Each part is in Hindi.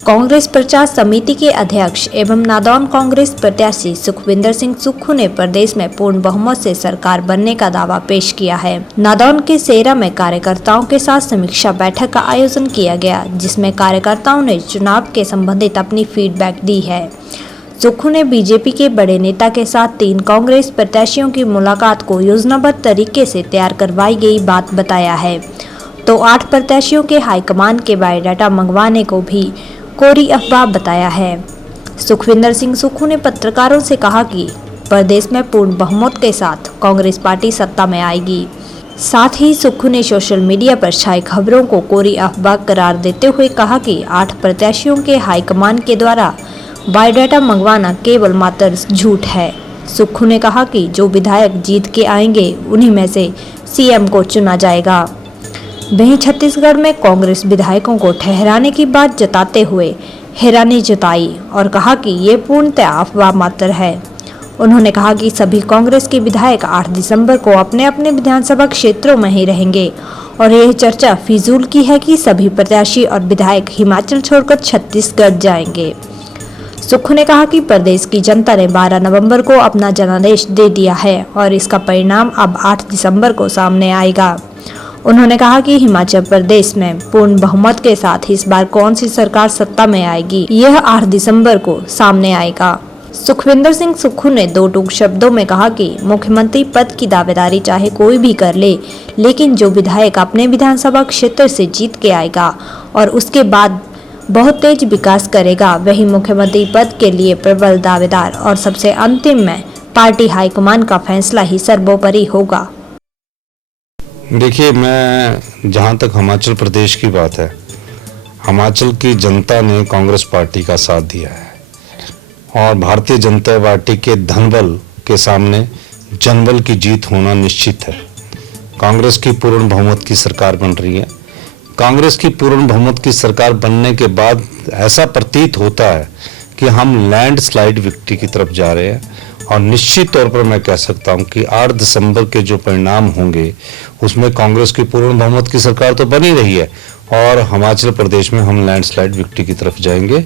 कांग्रेस प्रचार समिति के अध्यक्ष एवं नादौन कांग्रेस प्रत्याशी सुखविंदर सिंह सुक्खू ने प्रदेश में पूर्ण बहुमत से सरकार बनने का दावा पेश किया है। नादौन के सेरा में कार्यकर्ताओं के साथ समीक्षा बैठक का आयोजन किया गया, जिसमें कार्यकर्ताओं ने चुनाव के संबंधित अपनी फीडबैक दी है। सुक्खू ने बीजेपी के बड़े नेता के साथ 3 कांग्रेस प्रत्याशियों की मुलाकात को योजनाबद्ध तरीके से तैयार करवाई गई बात बताया है, तो 8 प्रत्याशियों के हाईकमान के बायोडाटा मंगवाने को भी कोरी अफवाह बताया है। सुखविंदर सिंह सुक्खू ने पत्रकारों से कहा कि प्रदेश में पूर्ण बहुमत के साथ कांग्रेस पार्टी सत्ता में आएगी। साथ ही सुक्खू ने सोशल मीडिया पर छाई खबरों को कोरी अफवाह करार देते हुए कहा कि 8 प्रत्याशियों के हाईकमान के द्वारा बायोडाटा मंगवाना केवल मात्र झूठ है। सुक्खू ने कहा कि जो विधायक जीत के आएंगे उन्हीं में से सीएम को चुना जाएगा। वहीं छत्तीसगढ़ में कांग्रेस विधायकों को ठहराने की बात जताते हुए हैरानी जताई और कहा कि ये पूर्णतः अफवाह मात्र है। उन्होंने कहा कि सभी कांग्रेस के विधायक 8 दिसंबर को अपने अपने विधानसभा क्षेत्रों में ही रहेंगे और यह चर्चा फिजूल की है कि सभी प्रत्याशी और विधायक हिमाचल छोड़कर छत्तीसगढ़ जाएंगे। सुक्खू ने कहा कि प्रदेश की जनता ने 12 नवंबर को अपना जनादेश दे दिया है और इसका परिणाम अब 8 दिसंबर को सामने आएगा। उन्होंने कहा कि हिमाचल प्रदेश में पूर्ण बहुमत के साथ इस बार कौन सी सरकार सत्ता में आएगी, यह 8 दिसंबर को सामने आएगा। सुखविंदर सिंह सुक्खू ने 2 टूक शब्दों में कहा कि मुख्यमंत्री पद की दावेदारी चाहे कोई भी कर ले, लेकिन जो विधायक अपने विधानसभा क्षेत्र से जीत के आएगा और उसके बाद बहुत तेज विकास करेगा, वही मुख्यमंत्री पद के लिए प्रबल दावेदार और सबसे अंतिम में पार्टी हाईकमान का फैसला ही सर्वोपरि होगा। देखिए, मैं जहाँ तक हिमाचल प्रदेश की बात है, हिमाचल की जनता ने कांग्रेस पार्टी का साथ दिया है और भारतीय जनता पार्टी के धनबल के सामने जनबल की जीत होना निश्चित है। कांग्रेस की पूर्ण बहुमत की सरकार बन रही है। कांग्रेस की पूर्ण बहुमत की सरकार बनने के बाद ऐसा प्रतीत होता है कि हम लैंडस्लाइड विक्ट्री की तरफ जा रहे हैं और निश्चित तौर पर मैं कह सकता हूं कि 8 दिसंबर के जो परिणाम होंगे उसमें कांग्रेस की पूर्ण बहुमत की सरकार तो बनी रही है और हिमाचल प्रदेश में हम लैंडस्लाइड विक्ट्री की तरफ जाएंगे।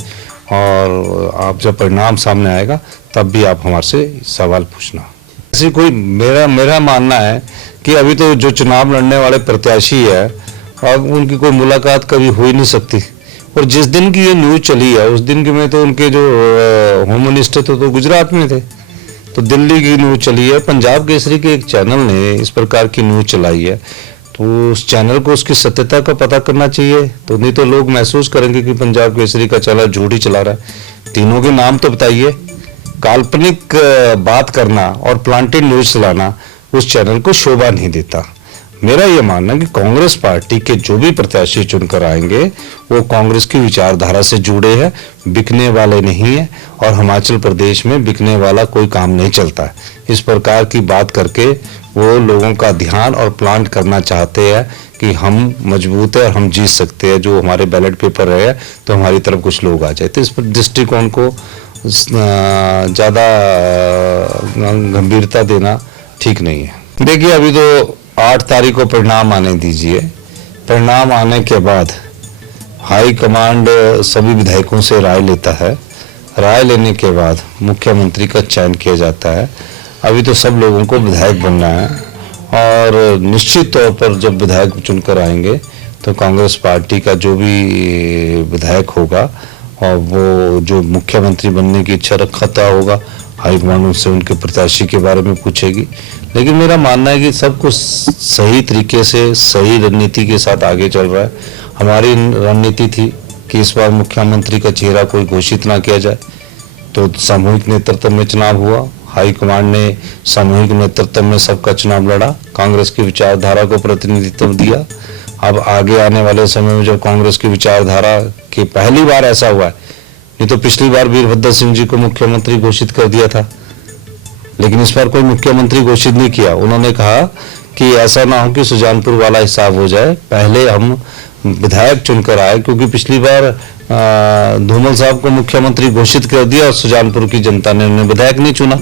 और आप जब परिणाम सामने आएगा तब भी आप हमारे से सवाल पूछना। ऐसी कोई मेरा मानना है कि अभी तो जो चुनाव लड़ने वाले प्रत्याशी है अब उनकी कोई मुलाकात कभी हो ही नहीं सकती और जिस दिन की ये न्यूज चली है उस दिन के में तो उनके जो होम मिनिस्टर थे तो गुजरात में थे, तो दिल्ली की न्यूज चली है। पंजाब केसरी के एक चैनल ने इस प्रकार की न्यूज चलाई है, तो उस चैनल को उसकी सत्यता का पता करना चाहिए, तो नहीं तो लोग महसूस करेंगे कि पंजाब केसरी का चैनल झूठ ही चला रहा है। तीनों के नाम तो बताइए। काल्पनिक बात करना और प्लांटेड न्यूज चलाना उस चैनल को शोभा नहीं देता। मेरा ये मानना कि कांग्रेस पार्टी के जो भी प्रत्याशी चुनकर आएंगे वो कांग्रेस की विचारधारा से जुड़े हैं, बिकने वाले नहीं है और हिमाचल प्रदेश में बिकने वाला कोई काम नहीं चलता है। इस प्रकार की बात करके वो लोगों का ध्यान और प्लांट करना चाहते हैं कि हम मजबूत है और हम जीत सकते हैं, जो हमारे बैलेट पेपर रहे तो हमारी तरफ कुछ लोग आ जाए, तो इस पर दृष्टिकोण को ज़्यादा गंभीरता देना ठीक नहीं है। देखिए, अभी तो 8 तारीख को परिणाम आने दीजिए। परिणाम आने के बाद हाई कमांड सभी विधायकों से राय लेता है। राय लेने के बाद मुख्यमंत्री का चयन किया जाता है। अभी तो सब लोगों को विधायक बनना है और निश्चित तौर पर जब विधायक चुनकर आएंगे तो कांग्रेस पार्टी का जो भी विधायक होगा और वो जो मुख्यमंत्री बनने की इच्छा रखता होगा, हाईकमान उनसे उनके प्रत्याशी के बारे में पूछेगी। लेकिन मेरा मानना है कि सब कुछ सही तरीके से सही रणनीति के साथ आगे चल रहा है। हमारी रणनीति थी कि इस बार मुख्यमंत्री का चेहरा कोई घोषित ना किया जाए, तो सामूहिक नेतृत्व में चुनाव हुआ। हाईकमान ने सामूहिक नेतृत्व में सबका चुनाव लड़ा, कांग्रेस की विचारधारा को प्रतिनिधित्व दिया। अब आगे आने वाले समय में जब कांग्रेस की विचारधारा की पहली बार ऐसा हुआ है, नहीं तो पिछली बार वीरभद्र सिंह जी को मुख्यमंत्री घोषित कर दिया था, लेकिन इस बार कोई मुख्यमंत्री घोषित नहीं किया। उन्होंने कहा कि ऐसा ना हो कि सुजानपुर वाला हिसाब हो जाए, पहले हम विधायक चुनकर आए, क्योंकि पिछली बार धूमल साहब को मुख्यमंत्री घोषित कर दिया और सुजानपुर की जनता ने उन्हें विधायक नहीं चुना।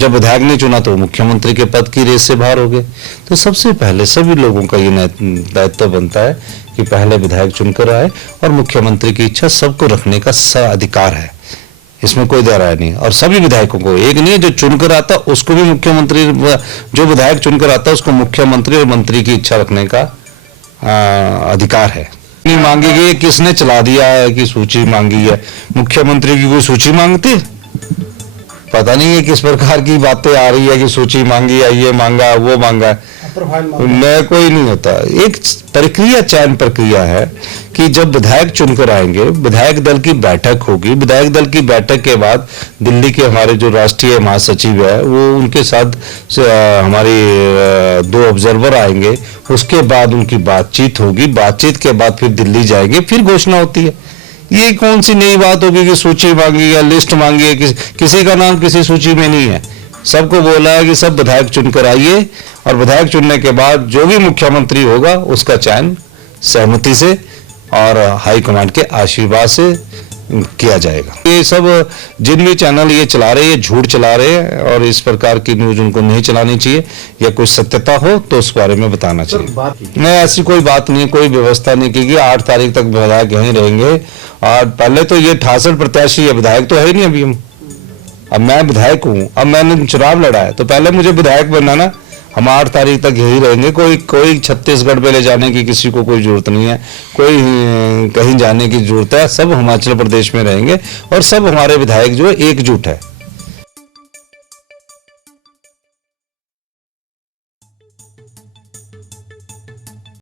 जब विधायक नहीं चुना तो मुख्यमंत्री के पद की रेस से बाहर हो गए। तो सबसे पहले सभी लोगों का ये दायित्व बनता है कि पहले विधायक चुनकर आए, और मुख्यमंत्री की इच्छा सबको रखने का अधिकार है, इसमें कोई दो राय नहीं। और सभी विधायकों को, एक नहीं जो चुनकर आता उसको भी मुख्यमंत्री, जो विधायक चुनकर आता उसको मुख्यमंत्री और मंत्री की इच्छा रखने का अधिकार है। नहीं मांगी गई, किसने चला दिया है कि सूची मांगी है? मुख्यमंत्री की कोई सूची मांगती है? पता नहीं है किस प्रकार की बातें आ रही है कि सूची मांगी है, ये मांगा वो मांगा। मैं कोई नहीं होता। एक प्रक्रिया, चयन प्रक्रिया है कि जब विधायक चुनकर आएंगे, विधायक दल की बैठक होगी, विधायक दल की बैठक के बाद दिल्ली के हमारे जो राष्ट्रीय महासचिव है वो उनके साथ हमारी 2 ऑब्जर्वर आएंगे, उसके बाद उनकी बातचीत होगी, बातचीत के बाद फिर दिल्ली जाएंगे, फिर घोषणा होती है। ये कौन सी नई बात होगी कि सूची मांगी या लिस्ट मांगी है? किसी का नाम किसी सूची में नहीं है। सबको बोला है कि सब विधायक चुनकर आइए, और विधायक चुनने के बाद जो भी मुख्यमंत्री होगा उसका चयन सहमति से और हाईकमांड के आशीर्वाद से किया जाएगा। ये सब जिन भी चैनल ये चला रहे हैं झूठ चला रहे हैं, और इस प्रकार की न्यूज उनको नहीं चलानी चाहिए, या कोई सत्यता हो तो उस बारे में बताना चाहिए। नहीं, ऐसी कोई बात नहीं, कोई व्यवस्था नहीं की गई। 8 तारीख तक विधायक यहीं रहेंगे। और पहले तो ये 68 प्रत्याशी है, विधायक तो है ही नहीं अभी। अब मैं विधायक हूँ, अब मैंने चुनाव लड़ा है तो पहले मुझे विधायक बनना ना। हम 8 तारीख तक यही रहेंगे। कोई छत्तीसगढ़ पे ले जाने की किसी को कोई जरूरत नहीं है, कोई कहीं जाने की जरूरत है। सब हिमाचल प्रदेश में रहेंगे, और सब हमारे विधायक जो है एकजुट है।